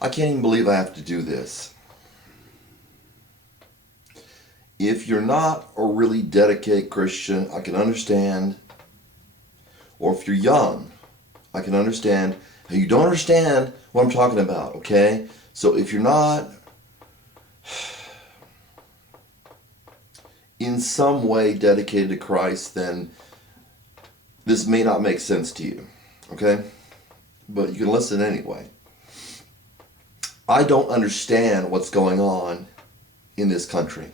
I can't even believe I have to do this. If you're not a really dedicated Christian, I can understand. Or if you're young, I can understand how you don't understand what I'm talking about, okay? So if you're not in some way dedicated to Christ, then this may not make sense to you, okay? But you can listen anyway. I don't understand what's going on in this country,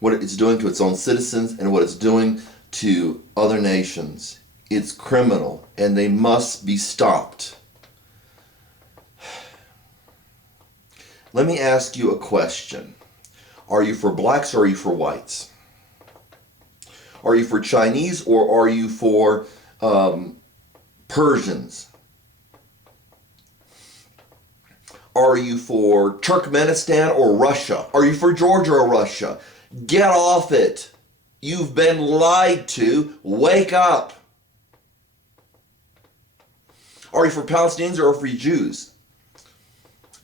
what it's doing to its own citizens and what it's doing to other nations. It's criminal and they must be stopped. Let me ask you a question. Are you for blacks or are you for whites? Are you for Chinese or are you for Persians? Are you for Turkmenistan or Russia? Are you for Georgia or Russia? Get off it. You've been lied to. Wake up. Are you for Palestinians or for Jews?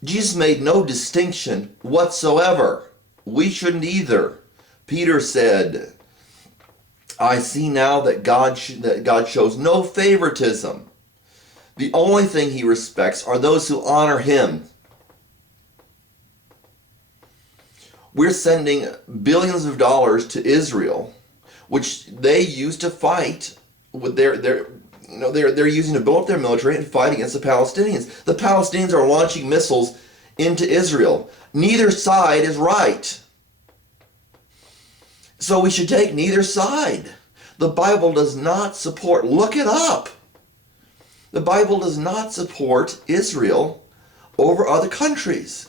Jesus made no distinction whatsoever. We shouldn't either. Peter said, I see now that God shows no favoritism. The only thing he respects are those who honor him. We're sending billions of dollars to Israel, which they use to fight with they're using to build up their military and fight against the Palestinians. The Palestinians are launching missiles into Israel. Neither side is right. So we should take neither side. The Bible does not support, look it up. The Bible does not support Israel over other countries.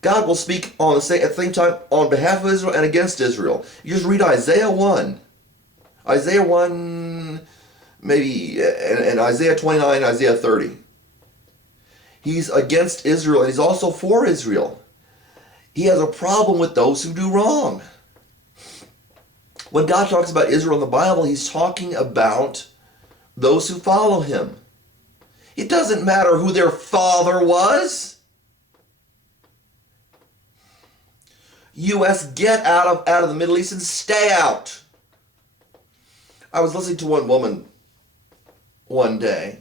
God will speak at the same time on behalf of Israel and against Israel. You just read Isaiah 1. Isaiah 1, maybe, and Isaiah 29, Isaiah 30. He's against Israel and he's also for Israel. He has a problem with those who do wrong. When God talks about Israel in the Bible, he's talking about those who follow him. It doesn't matter who their father was. U.S., get out of the Middle East and stay out. I was listening to one woman one day.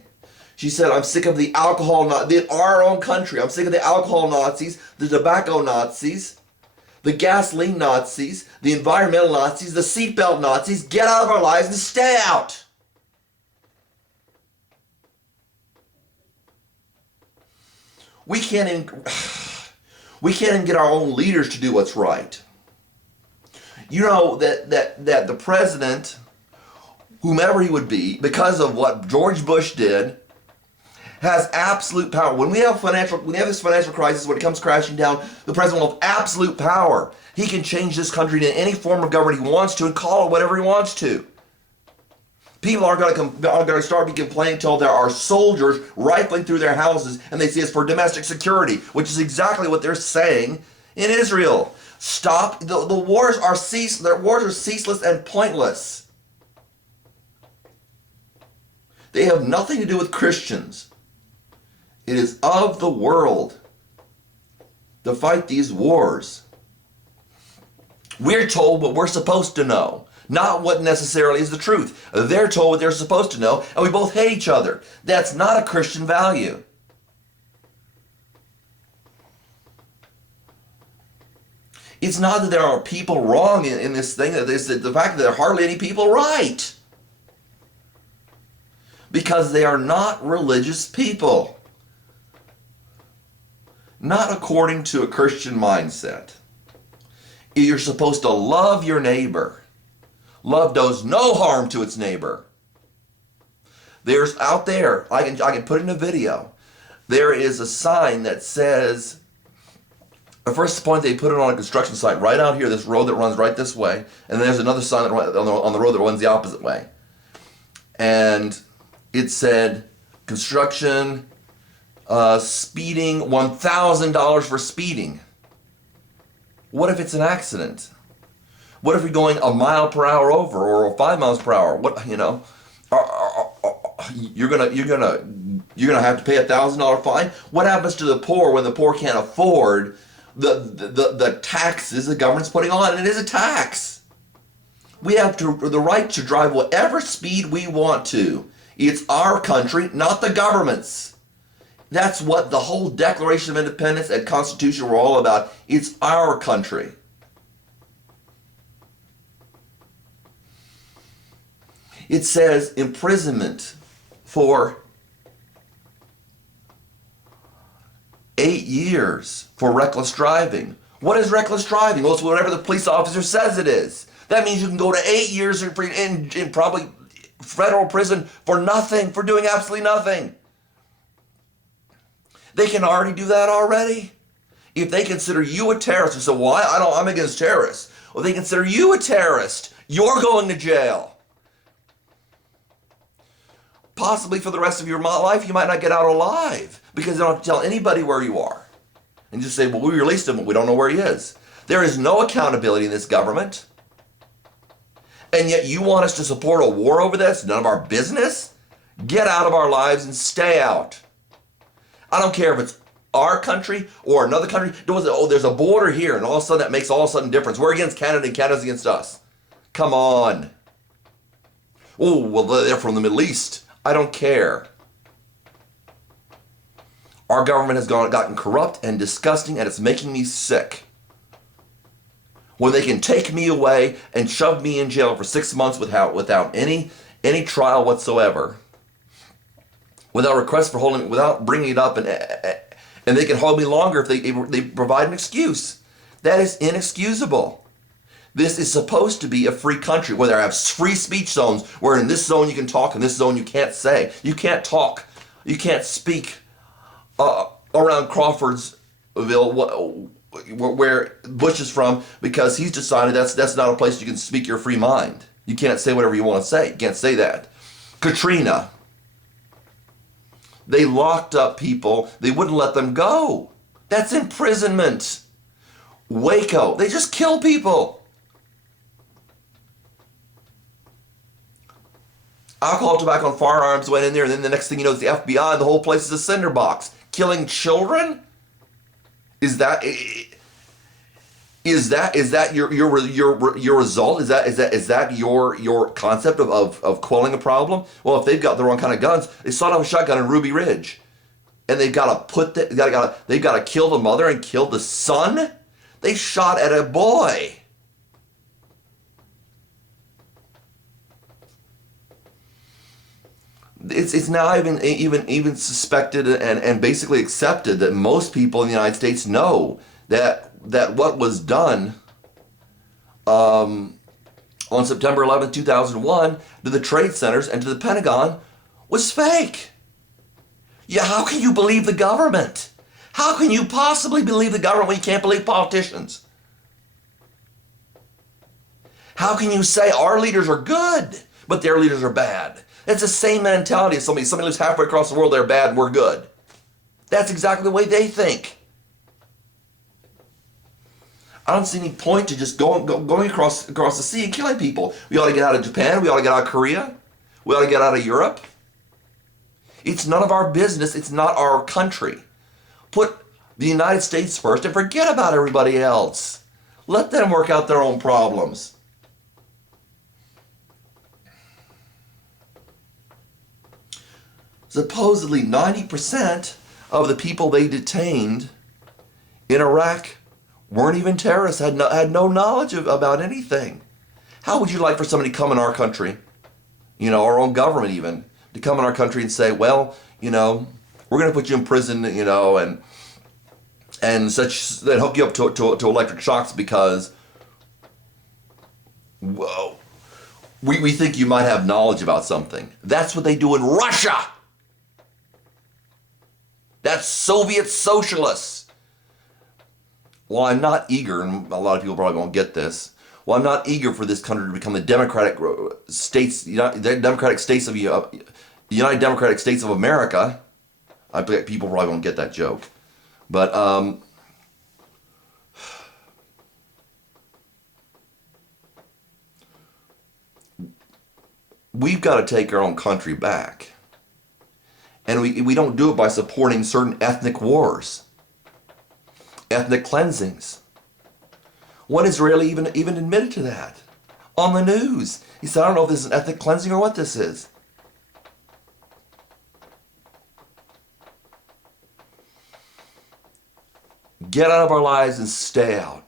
She said, I'm sick of the alcohol, our own country. I'm sick of the alcohol Nazis, the tobacco Nazis, the gasoline Nazis, the environmental Nazis, the seatbelt Nazis. Get out of our lives and stay out. We can't even get our own leaders to do what's right. You know that the president, whomever he would be, because of what George Bush did, has absolute power. When we have this financial crisis, when it comes crashing down, the president will have absolute power. He can change this country to any form of government he wants to and call it whatever he wants to. People aren't going to start complaining until there are soldiers rifling through their houses and they say it's for domestic security, which is exactly what they're saying in Israel. Stop. The wars are ceaseless and pointless. They have nothing to do with Christians. It is of the world to fight these wars. We're told what we're supposed to know, not what necessarily is the truth. They're told what they're supposed to know, and we both hate each other. That's not a Christian value. It's not that there are people wrong in this thing. It's the fact that there are hardly any people right. Because they are not religious people. Not according to a Christian mindset. You're supposed to love your neighbor. Love does no harm to its neighbor. There's out there, I can put in a video, there is a sign that says, the first point they put it on a construction site right out here, this road that runs right this way, and then there's another sign on the road that runs the opposite way. And it said, construction, speeding, $1,000 for speeding. What if it's an accident? What if you're going a mile per hour over or 5 miles per hour? What, you know? you're gonna have to pay $1,000 fine. What happens to the poor when the poor can't afford the taxes the government's putting on? And it is a tax. We have the right to drive whatever speed we want to. It's our country, not the government's. That's what the whole Declaration of Independence and Constitution were all about. It's our country. It says imprisonment for 8 years for reckless driving. What is reckless driving? Well, it's whatever the police officer says it is. That means you can go to 8 years in probably federal prison for nothing, for doing absolutely nothing. They can already do that already. If they consider you a terrorist, and say, well, I'm against terrorists. Well, they consider you a terrorist. You're going to jail. Possibly for the rest of your life, you might not get out alive because they don't have to tell anybody where you are. And just say, well, we released him, but we don't know where he is. There is no accountability in this government. And yet you want us to support a war over this? None of our business? Get out of our lives and stay out. I don't care if it's our country or another country. There's a border here, and all of a sudden that makes all of a sudden difference. We're against Canada, and Canada's against us. Come on. Oh, well, they're from the Middle East. I don't care. Our government has gotten corrupt and disgusting, and it's making me sick. When they can take me away and shove me in jail for 6 months without any trial whatsoever, without request for holding, without bringing it up, and they can hold me longer if they provide an excuse. That is inexcusable. This is supposed to be a free country where there are free speech zones, where in this zone you can talk, in this zone you can't say. You can't talk. You can't speak around Crawfordsville, where Bush is from, because he's decided that's not a place you can speak your free mind. You can't say whatever you want to say. You can't say that. Katrina. They locked up people. They wouldn't let them go. That's imprisonment. Waco. They just kill people. Alcohol, tobacco, and firearms went in there, and then the next thing you know, it's the FBI, and the whole place is a cinder box. Killing children? Is that your result? Is that your concept of quelling a problem? Well, if they've got the wrong kind of guns, they sawed off a shotgun in Ruby Ridge, and they've got to kill the mother and kill the son. They shot at a boy. It's now even suspected and basically accepted that most people in the United States know that what was done on September 11th, 2001 to the trade centers and to the Pentagon was fake. Yeah, how can you believe the government? How can you possibly believe the government when you can't believe politicians? How can you say our leaders are good, but their leaders are bad? It's the same mentality as somebody lives halfway across the world, they're bad and we're good. That's exactly the way they think. I don't see any point to just going across the sea and killing people. We ought to get out of Japan. We ought to get out of Korea. We ought to get out of Europe. It's none of our business. It's not our country. Put the United States first and forget about everybody else. Let them work out their own problems. Supposedly 90% of the people they detained in Iraq weren't even terrorists, had no knowledge about anything. How would you like for somebody to come in our country, our own government even, to come in our country and say, well, we're going to put you in prison, and such, then hook you up to electric shocks because, whoa, we think you might have knowledge about something. That's what they do in Russia. That's Soviet socialists. Well, I'm not eager, and a lot of people probably won't get this. Well, I'm not eager for this country to become the Democratic States, the Democratic States of the United Democratic States of America. I bet people probably won't get that joke, but we've got to take our own country back. And we don't do it by supporting certain ethnic wars, ethnic cleansings. One Israeli even admitted to that on the news. He said, I don't know if this is an ethnic cleansing or what this is. Get out of our lives and stay out.